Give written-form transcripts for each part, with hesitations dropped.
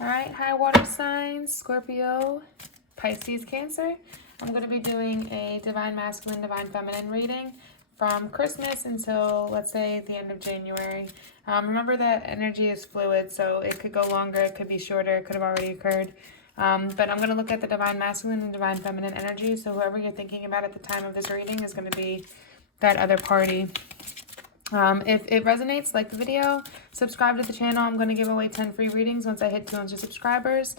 All right, high water signs, Scorpio, Pisces, Cancer. I'm going to be doing a Divine Masculine, Divine Feminine reading from Christmas until, let's say, the end of January. Remember that energy is fluid, so it could go longer, it could be shorter, it could have already occurred. But I'm going to look at the Divine Masculine and Divine Feminine energy, so whoever you're thinking about at the time of this reading is going to be that other party. If it resonates, like the video, subscribe to the channel. I'm going to give away 10 free readings once I hit 200 subscribers.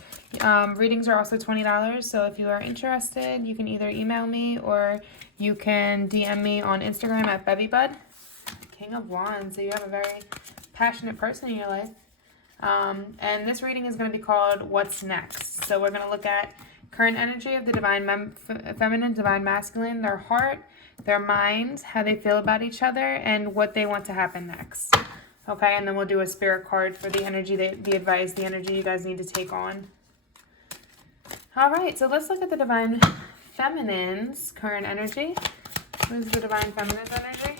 Readings are also $20, so if you are interested, you can either email me or you can DM me on Instagram at bevybud. King of Wands, so you have a very passionate person in your life. And this reading is going to be called What's Next? So we're going to look at current energy of the Divine Feminine, Divine Masculine, their heart, their mind, how they feel about each other, and what they want to happen next. Okay, and then we'll do a spirit card for the energy, the advice, the energy you guys need to take on. All right, so let's look at the Divine Feminine's current energy. What is the Divine Feminine's energy?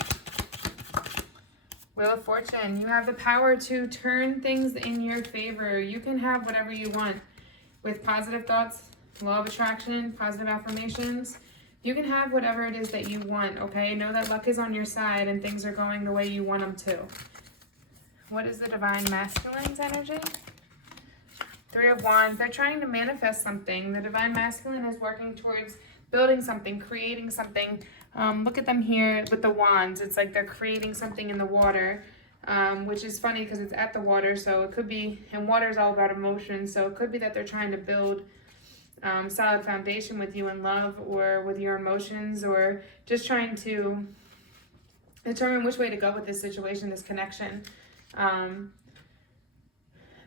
Wheel of Fortune. You have the power to turn things in your favor. You can have whatever you want with positive thoughts, law of attraction, positive affirmations. You can have whatever it is that you want, okay? Know that luck is on your side and things are going the way you want them to. What is the Divine Masculine's energy? Three of Wands. They're trying to manifest something. The Divine Masculine is working towards building something, creating something. Look at them here with the wands. It's like they're creating something in the water, which is funny because it's at the water. So it could be, and water is all about emotion. So it could be that they're trying to build solid foundation with you in love or with your emotions, or just trying to determine which way to go with this situation, this connection.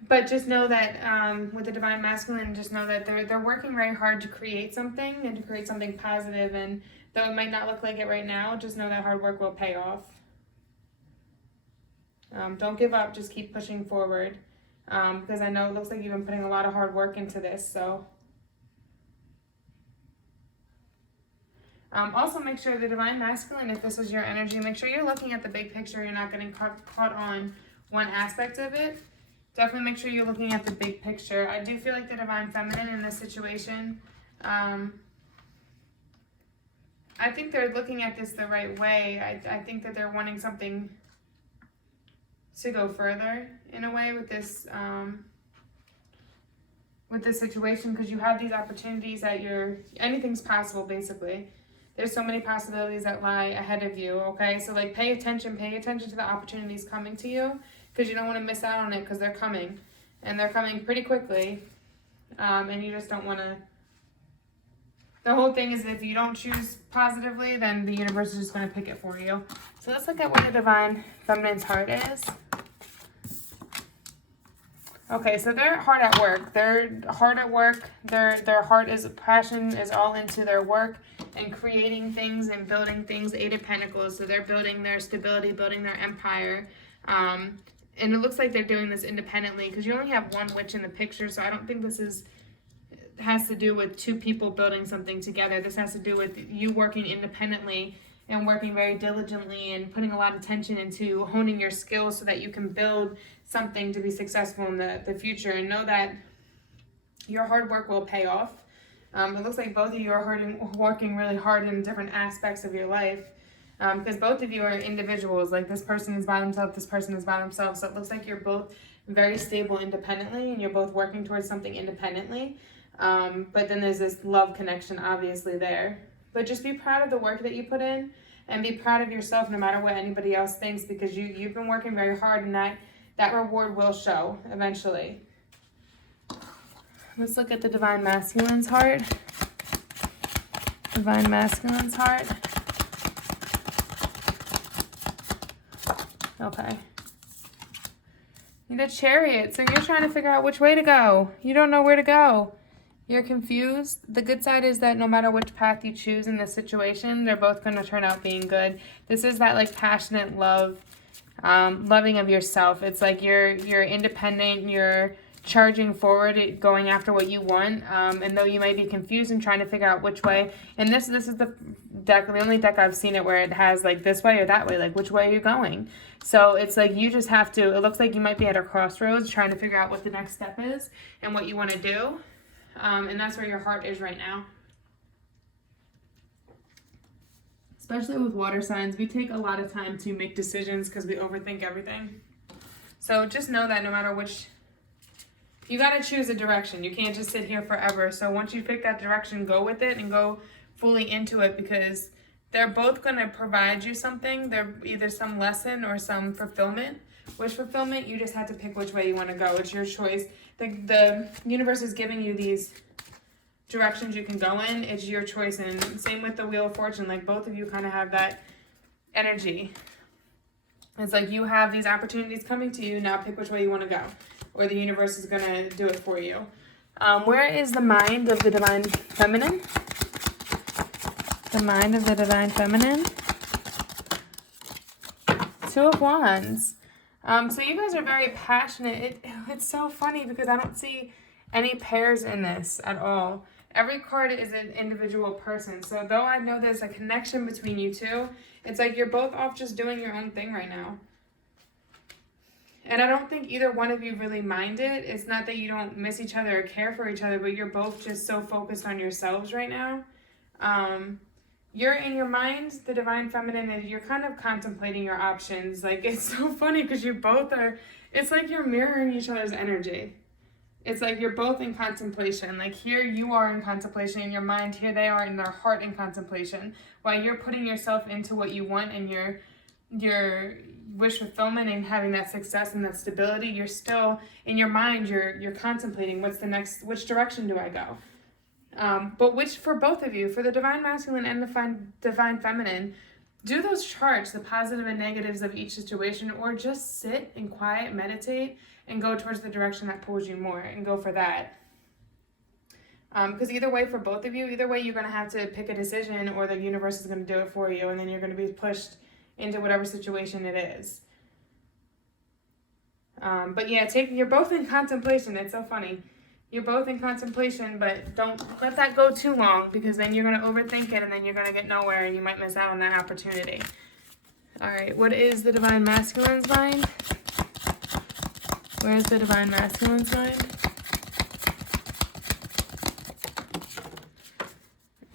But just know that with the Divine Masculine, just know that they're working very hard to create something and to create something positive. And though it might not look like it right now, just know that hard work will pay off. Don't give up. Just keep pushing forward. Because I know it looks like you've been putting a lot of hard work into this. So also make sure the Divine Masculine, if this is your energy, make sure you're looking at the big picture. You're not getting caught on one aspect of it. Definitely make sure you're looking at the big picture. I do feel like the Divine Feminine in this situation, I think they're looking at this the right way. I think that they're wanting something to go further in a way with this situation, because you have these opportunities that anything's possible basically. There's so many possibilities that lie ahead of you, okay? So like pay attention to the opportunities coming to you, because you don't want to miss out on it, because they're coming. And they're coming pretty quickly. And you just don't want to... The whole thing is if you don't choose positively, then the universe is just going to pick it for you. So let's look at where the Divine Feminine's heart is. Okay, so they're hard at work. They're hard at work. Their heart is, passion is all into their work and creating things and building things. Eight of Pentacles. So they're building their stability, building their empire. And it looks like they're doing this independently, because you only have one witch in the picture. So I don't think this has to do with two people building something together. This has to do with you working independently and working very diligently and putting a lot of attention into honing your skills so that you can build something to be successful in the future. And know that your hard work will pay off. It looks like both of you are working really hard in different aspects of your life, because both of you are individuals. Like this person is by themselves, this person is by themselves. So it looks like you're both very stable independently and you're both working towards something independently. But then there's this love connection obviously there. But just be proud of the work that you put in and be proud of yourself no matter what anybody else thinks, because you've been working very hard, and that reward will show eventually. Let's look at the Divine Masculine's heart. Divine Masculine's heart. Okay. The Chariot. So you're trying to figure out which way to go. You don't know where to go. You're confused. The good side is that no matter which path you choose in this situation, they're both going to turn out being good. This is that like passionate love, loving of yourself. It's like you're independent, you're charging forward, going after what you want. And though you might be confused and trying to figure out which way, and this is deck, the only deck I've seen it where it has like this way or that way, like which way are you going? So it's like you just have to, it looks like you might be at a crossroads trying to figure out what the next step is and what you want to do. And that's where your heart is right now. Especially with water signs, we take a lot of time to make decisions because we overthink everything. So just know that no matter which, you got to choose a direction. You can't just sit here forever. So once you pick that direction, go with it and go fully into it, because they're both going to provide you something. They're either some lesson or some fulfillment. Which fulfillment, you just have to pick which way you want to go. It's your choice. The universe is giving you these directions you can go in. It's your choice. And same with the Wheel of Fortune. Like both of you kind of have that energy. It's like you have these opportunities coming to you. Now pick which way you want to go, or the universe is going to do it for you. Where is the mind of the Divine Feminine? The mind of the Divine Feminine. Two of Wands. So you guys are very passionate. It's so funny because I don't see any pairs in this at all. Every card is an individual person. So though I know there's a connection between you two, it's like you're both off just doing your own thing right now. And I don't think either one of you really mind it. It's not that you don't miss each other or care for each other, but you're both just so focused on yourselves right now. You're in your mind, the Divine Feminine, and you're kind of contemplating your options. Like, it's so funny because you both are, it's like you're mirroring each other's energy. It's like you're both in contemplation. Like here you are in contemplation in your mind, here they are in their heart in contemplation. While you're putting yourself into what you want and your wish fulfillment and having that success and that stability, you're still in your mind, you're contemplating what's the next, which direction do I go? But which, for both of you, for the Divine Masculine and the Divine Feminine, do those charts, the positive and negatives of each situation, or just sit and quiet, meditate, and go towards the direction that pulls you more and go for that. Because either way, for both of you, either way, you're going to have to pick a decision, or the universe is going to do it for you, and then you're going to be pushed into whatever situation it is. But yeah, you're both in contemplation. It's so funny. You're both in contemplation, but don't let that go too long, because then you're going to overthink it and then you're going to get nowhere and you might miss out on that opportunity. All right, what is the Divine Masculine's mind? Where's the Divine Masculine's mind?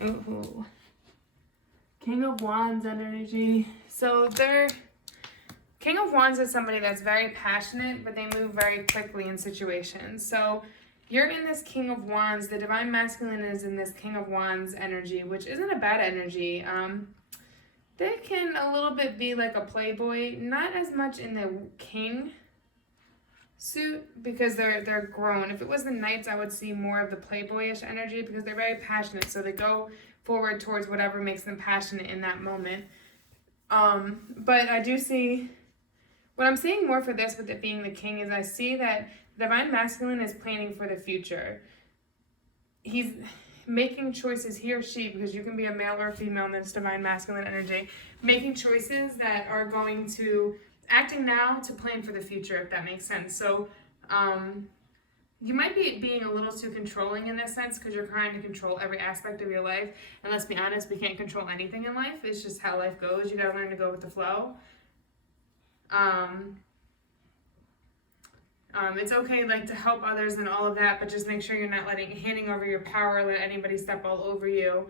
Ooh. King of Wands energy. So King of Wands is somebody that's very passionate, but they move very quickly in situations. So you're in this King of Wands. The Divine Masculine is in this King of Wands energy, which isn't a bad energy. They can a little bit be like a playboy, not as much in the king suit because they're grown. If it was the Knights, I would see more of the playboyish energy because they're very passionate. So they go forward towards whatever makes them passionate in that moment. But I do see, what I'm seeing more for this with it being the king is I see that Divine Masculine is planning for the future. He's making choices, he or she, because you can be a male or a female in this Divine Masculine energy, making choices that are going to, acting now to plan for the future, if that makes sense. So you might be being a little too controlling in this sense because you're trying to control every aspect of your life. And let's be honest, we can't control anything in life. It's just how life goes. You got to learn to go with the flow. It's okay, like, to help others and all of that, but just make sure you're not handing over your power, let anybody step all over you.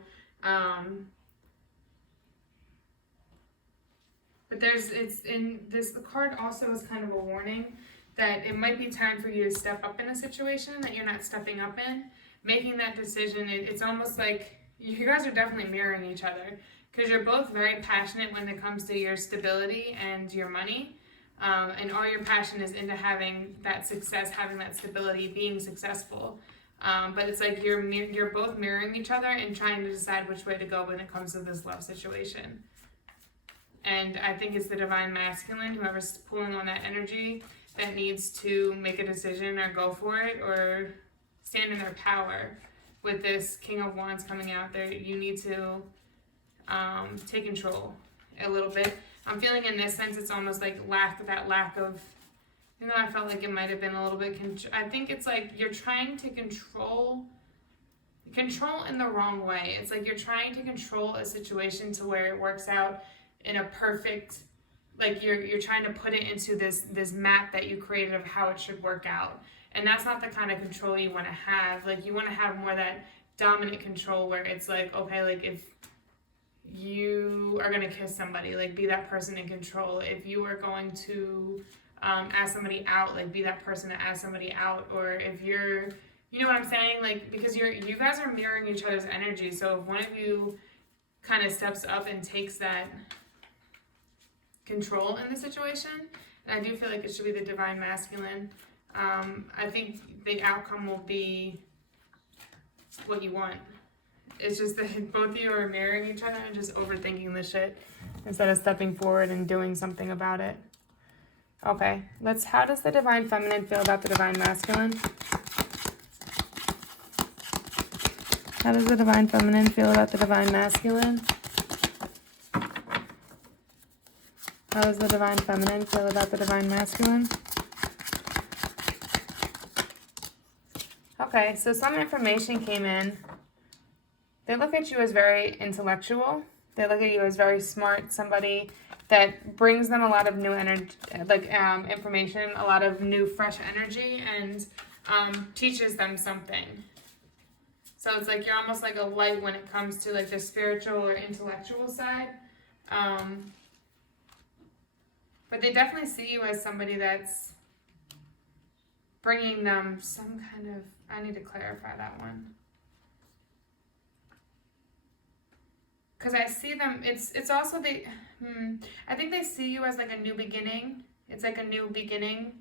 But the card also is kind of a warning that it might be time for you to step up in a situation that you're not stepping up in. Making that decision, it's almost like you guys are definitely mirroring each other because you're both very passionate when it comes to your stability and your money. And all your passion is into having that success, having that stability, being successful. But it's like you're both mirroring each other and trying to decide which way to go when it comes to this love situation. And I think it's the Divine Masculine, whoever's pulling on that energy, that needs to make a decision or go for it or stand in their power. With this King of Wands coming out there, you need to take control a little bit. I'm feeling in this sense it's almost like lack of, you know, I felt like it might have been a little bit, I think it's like you're trying to control control in the wrong way. It's like you're trying to control a situation to where it works out in a perfect, like you're trying to put it into this map that you created of how it should work out. And that's not the kind of control you want to have. Like you want to have more that dominant control where it's like, okay, like if you are going to kiss somebody, like be that person in control. If you are going to ask somebody out, like be that person to ask somebody out. Or if you're, you know what I'm saying? Like, because you guys are mirroring each other's energy. So if one of you kind of steps up and takes that control in the situation, and I do feel like it should be the divine masculine, I think the outcome will be what you want. It's just that both of you are mirroring each other and just overthinking the shit instead of stepping forward and doing something about it. Okay, how does the divine feminine feel about the divine masculine? How does the divine feminine feel about the divine masculine? How does the divine feminine feel about the divine masculine? Okay, so some information came in. They look at you as very intellectual. They look at you as very smart, somebody that brings them a lot of new energy, like information, a lot of new fresh energy, and teaches them something. So it's like you're almost like a light when it comes to like the spiritual or intellectual side. But they definitely see you as somebody that's bringing them some kind of, I need to clarify that one. Because I see them, it's also I think they see you as like a new beginning. It's like a new beginning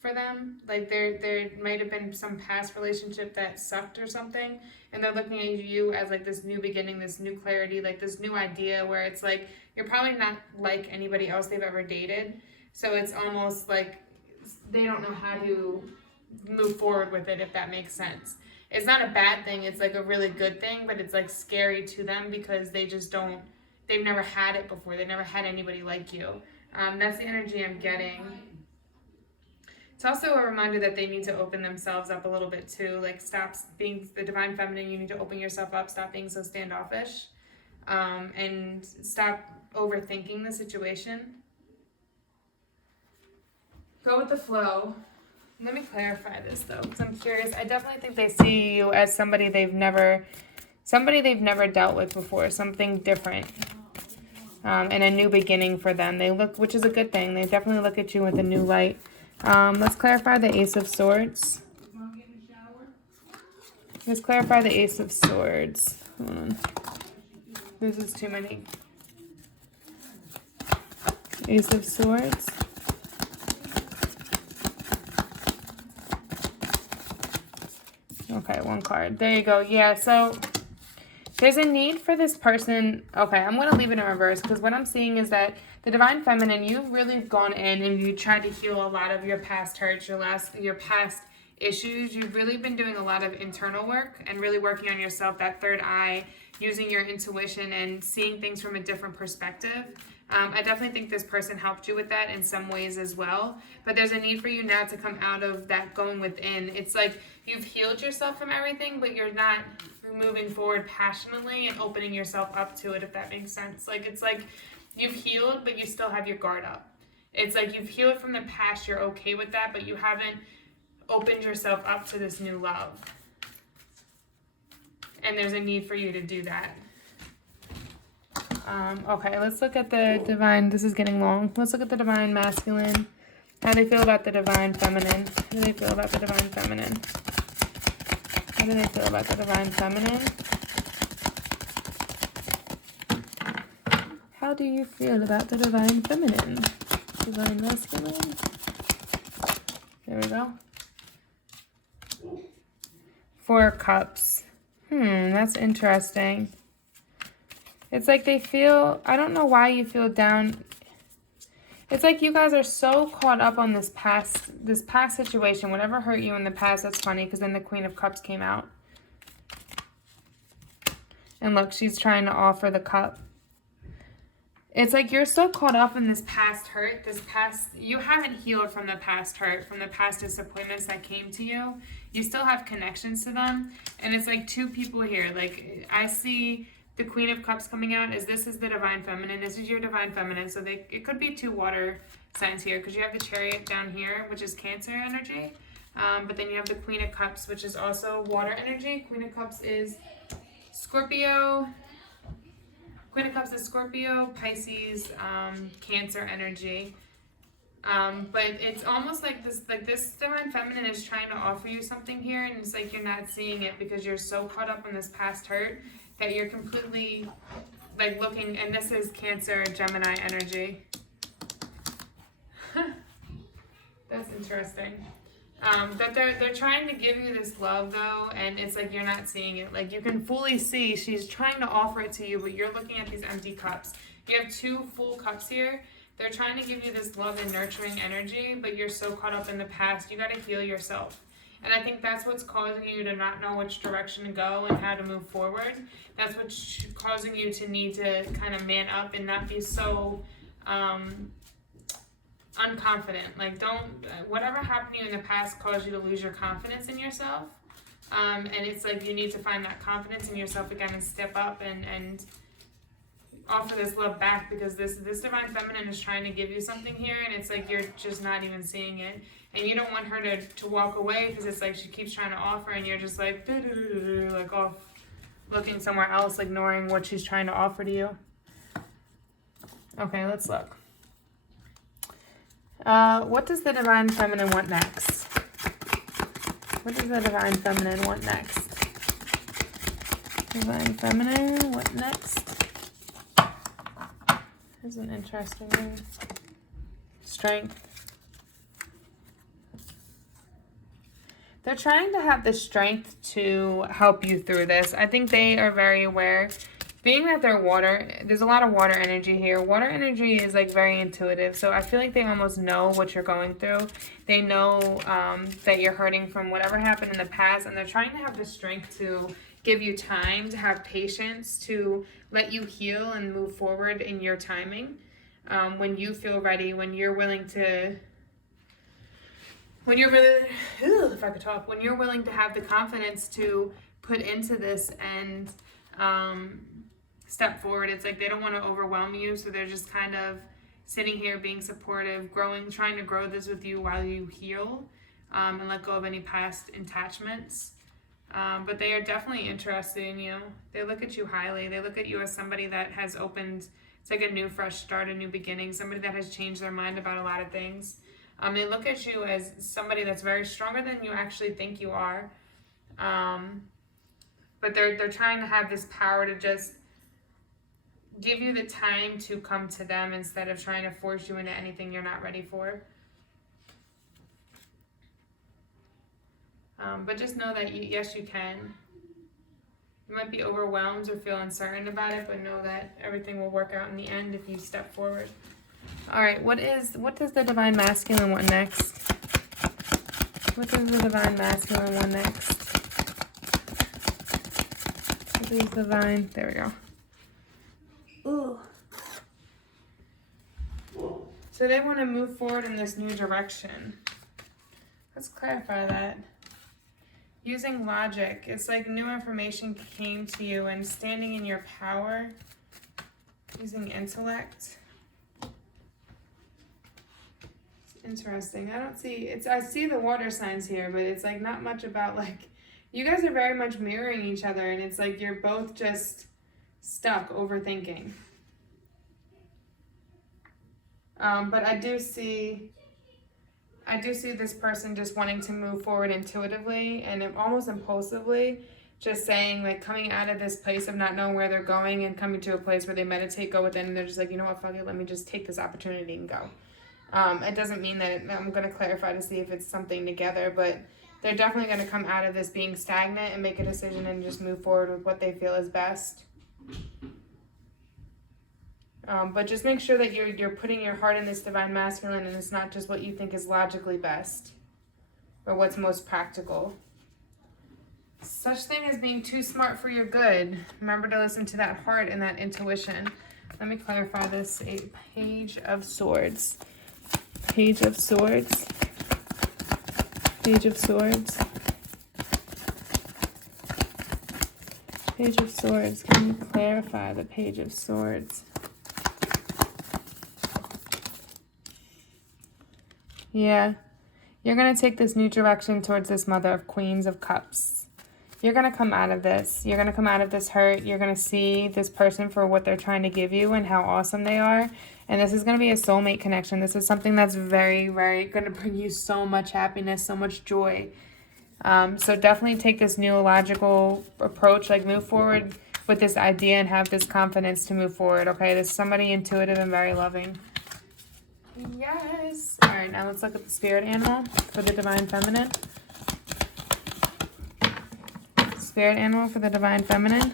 for them. Like there might have been some past relationship that sucked or something, and they're looking at you as like this new beginning, this new clarity, like this new idea where it's like you're probably not like anybody else they've ever dated. So it's almost like they don't know how to move forward with it, if that makes sense. It's not a bad thing, it's like a really good thing, but it's like scary to them because they just they've never had it before. They've never had anybody like you. That's the energy I'm getting. It's also a reminder that they need to open themselves up a little bit too. Like stop being the divine feminine, you need to open yourself up, stop being so standoffish, and stop overthinking the situation. Go with the flow. Let me clarify this though, because I'm curious. I definitely think they see you as somebody they've never dealt with before, something different, and a new beginning for them. Which is a good thing. They definitely look at you with a new light. Let's clarify the Ace of Swords. Let's clarify the Ace of Swords. Hold on. This is too many. Ace of Swords. Okay, one card. There you go. Yeah, so there's a need for this person. Okay, I'm going to leave it in reverse because what I'm seeing is that the divine feminine, you've really gone in and you tried to heal a lot of your past hurts, your past issues. You've really been doing a lot of internal work and really working on yourself, that third eye, using your intuition and seeing things from a different perspective. I definitely think this person helped you with that in some ways as well. But there's a need for you now to come out of that going within. It's like you've healed yourself from everything, but you're not moving forward passionately and opening yourself up to it, if that makes sense. Like it's like you've healed, but you still have your guard up. It's like you've healed from the past, you're okay with that, but you haven't opened yourself up to this new love. And there's a need for you to do that. Okay, let's look at the divine. This is getting long. Let's look at the divine masculine. How do they feel about the divine feminine? How do they feel about the divine feminine? How do they feel about the divine feminine? How do you feel about the divine feminine? Divine masculine. There we go. 4 cups. That's interesting. It's like they feel, I don't know why you feel down. It's like you guys are so caught up on this past situation, whatever hurt you in the past. That's funny because then the Queen of Cups came out. And look, she's trying to offer the cup. It's like you're so caught up in this past hurt, you haven't healed from the past hurt, from the past disappointments that came to you. You still have connections to them. And it's like two people here. Like, I see the Queen of Cups coming out as this is the Divine Feminine. This is your Divine Feminine. So it could be two water signs here, because you have the Chariot down here, which is Cancer energy. But then you have the Queen of Cups, which is also water energy. Queen of Cups is Scorpio. Queen of Cups is Scorpio, Pisces, Cancer energy. But it's almost like this Divine Feminine is trying to offer you something here, and it's like you're not seeing it because you're so caught up in this past hurt that you're completely like looking, and this is Cancer, Gemini energy. That's interesting. That they're trying to give you this love though, and it's like you're not seeing it. Like, you can fully see she's trying to offer it to you, but you're looking at these empty cups. You have two full cups here. They're trying to give you this love and nurturing energy, but you're so caught up in the past. You got to heal yourself. And I think that's what's causing you to not know which direction to go and how to move forward. That's what's causing you to need to kind of man up and not be so unconfident. Like, whatever happened to you in the past caused you to lose your confidence in yourself. And it's like you need to find that confidence in yourself again and step up and offer this love back, because this Divine Feminine is trying to give you something here, and it's like you're just not even seeing it. And you don't want her to walk away, because it's like she keeps trying to offer, and you're just like, like off looking somewhere else, ignoring what she's trying to offer to you. Okay, let's look. What does the Divine Feminine want next? What does the Divine Feminine want next? Divine Feminine, what next? This is an interesting one. Strength. They're trying to have the strength to help you through this. I think they are very aware. Being that they're water, there's a lot of water energy here. Water energy is like very intuitive. So I feel like they almost know what you're going through. They know that you're hurting from whatever happened in the past. And they're trying to have the strength to give you time, to have patience, to let you heal and move forward in your timing. When you feel ready, when you're willing to... When you're willing to have the confidence to put into this and step forward. It's like they don't want to overwhelm you, so they're just kind of sitting here being supportive, trying to grow this with you while you heal and let go of any past attachments. But they are definitely interested in you. They look at you highly. They look at you as somebody that has opened, it's like a new fresh start, a new beginning, somebody that has changed their mind about a lot of things. They look at you as somebody that's very stronger than you actually think you are. But they're trying to have this power to just give you the time to come to them instead of trying to force you into anything you're not ready for. But just know that yes, you can. You might be overwhelmed or feel uncertain about it, but know that everything will work out in the end if you step forward. All right, what does the Divine Masculine want next? What does the Divine Masculine want next? What is Divine? There we go. Ooh. So they want to move forward in this new direction. Let's clarify that. Using logic, it's like new information came to you and standing in your power. Using intellect. Interesting. I see the water signs here, but it's like not much about like, you guys are very much mirroring each other, and it's like you're both just stuck overthinking. But I do see this person just wanting to move forward intuitively and almost impulsively, just saying like coming out of this place of not knowing where they're going and coming to a place where they meditate, go within, and they're just like, you know what, fuck it, let me just take this opportunity and go. It doesn't mean that I'm going to clarify to see if it's something together, but they're definitely going to come out of this being stagnant and make a decision and just move forward with what they feel is best. But just make sure that you're putting your heart in this Divine Masculine, and it's not just what you think is logically best or what's most practical. Such thing as being too smart for your good. Remember to listen to that heart and that intuition. Let me clarify this. A Page of Swords. Page of Swords. Page of Swords. Page of Swords. Can you clarify the Page of Swords? Yeah. You're going to take this new direction towards this Mother of Queens of Cups. You're going to come out of this. You're going to come out of this hurt. You're going to see this person for what they're trying to give you and how awesome they are. And this is going to be a soulmate connection. This is something that's very, very going to bring you so much happiness, so much joy. So definitely take this new logical approach. Like, move forward with this idea and have this confidence to move forward, okay? This is somebody intuitive and very loving. Yes. All right, now let's look at the spirit animal for the Divine Feminine. Spirit animal for the Divine Feminine.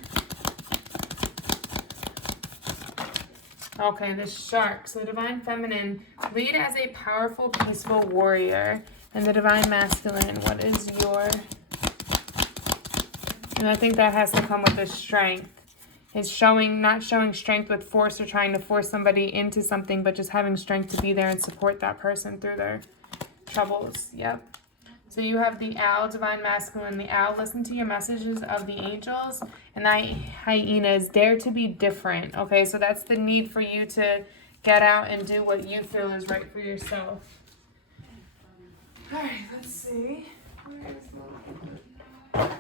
Okay, the shark. So the Divine Feminine, lead as a powerful, peaceful warrior. And the Divine Masculine, what is your... And I think that has to come with the strength. It's showing, not showing strength with force or trying to force somebody into something, but just having strength to be there and support that person through their troubles. Yep. So you have the owl, Divine Masculine. The owl, listen to your messages of the angels. And that hyena is dare to be different. Okay, so that's the need for you to get out and do what you feel is right for yourself. All right, let's see. I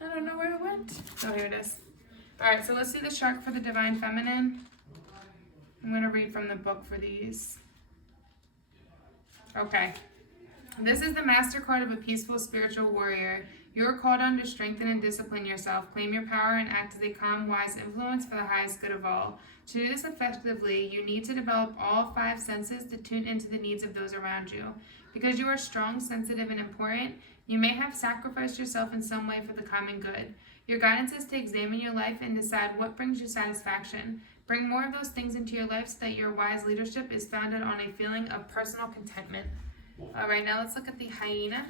don't know where it went. Oh, here it is. All right, so let's see the shark for the Divine Feminine. I'm going to read from the book for these. Okay. This is the master card of a peaceful spiritual warrior. You are called on to strengthen and discipline yourself. Claim your power and act as a calm, wise influence for the highest good of all. To do this effectively, you need to develop all 5 senses to tune into the needs of those around you. Because you are strong, sensitive, and important, you may have sacrificed yourself in some way for the common good. Your guidance is to examine your life and decide what brings you satisfaction. Bring more of those things into your life so that your wise leadership is founded on a feeling of personal contentment. All right, now let's look at the hyena.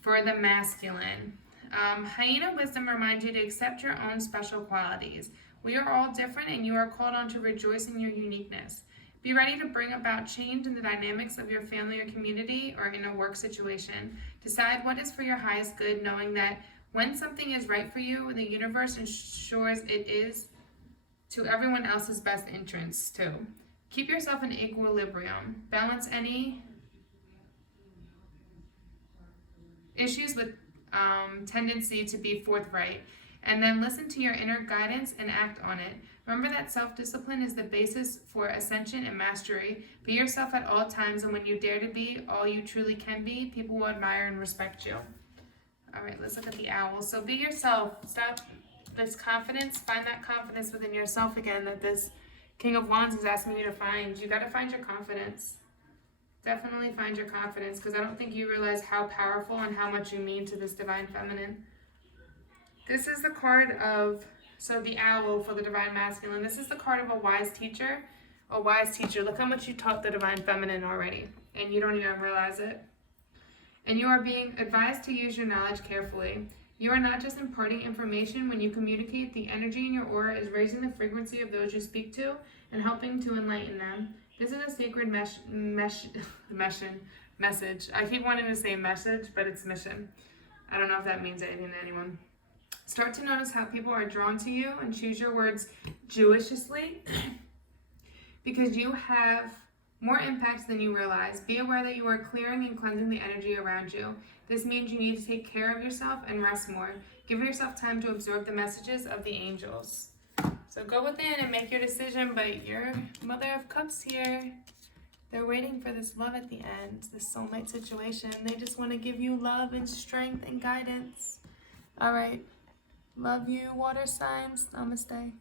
For the masculine. Hyena wisdom reminds you to accept your own special qualities. We are all different and you are called on to rejoice in your uniqueness. Be ready to bring about change in the dynamics of your family or community or in a work situation. Decide what is for your highest good, knowing that when something is right for you, the universe ensures it is to everyone else's best interests too. Keep yourself in equilibrium. Balance any issues with tendency to be forthright, and then listen to your inner guidance and act on it. Remember that self-discipline is the basis for ascension and mastery. Be yourself at all times, and when you dare to be all you truly can be, people will admire and respect you. All right, let's look at the owl. So be yourself. Stop this confidence. Find that confidence within yourself again that this King of Wands is asking you to find. You got to find your confidence. Definitely find your confidence, because I don't think you realize how powerful and how much you mean to this Divine Feminine. This is the card of, so the owl for the Divine Masculine. This is the card of a wise teacher. A wise teacher. Look how much you taught the Divine Feminine already, and you don't even realize it. And you are being advised to use your knowledge carefully. You are not just imparting information. When you communicate, the energy in your aura is raising the frequency of those you speak to and helping to enlighten them. This is a sacred message. I keep wanting to say message, but it's mission. I don't know if that means anything to anyone. Start to notice how people are drawn to you and choose your words judiciously because you have more impact than you realize. Be aware that you are clearing and cleansing the energy around you. This means you need to take care of yourself and rest more. Give yourself time to absorb the messages of the angels. So go within and make your decision, but your Mother of Cups here, they're waiting for this love at the end, this soulmate situation. They just want to give you love and strength and guidance. All right. Love you, water signs. Namaste.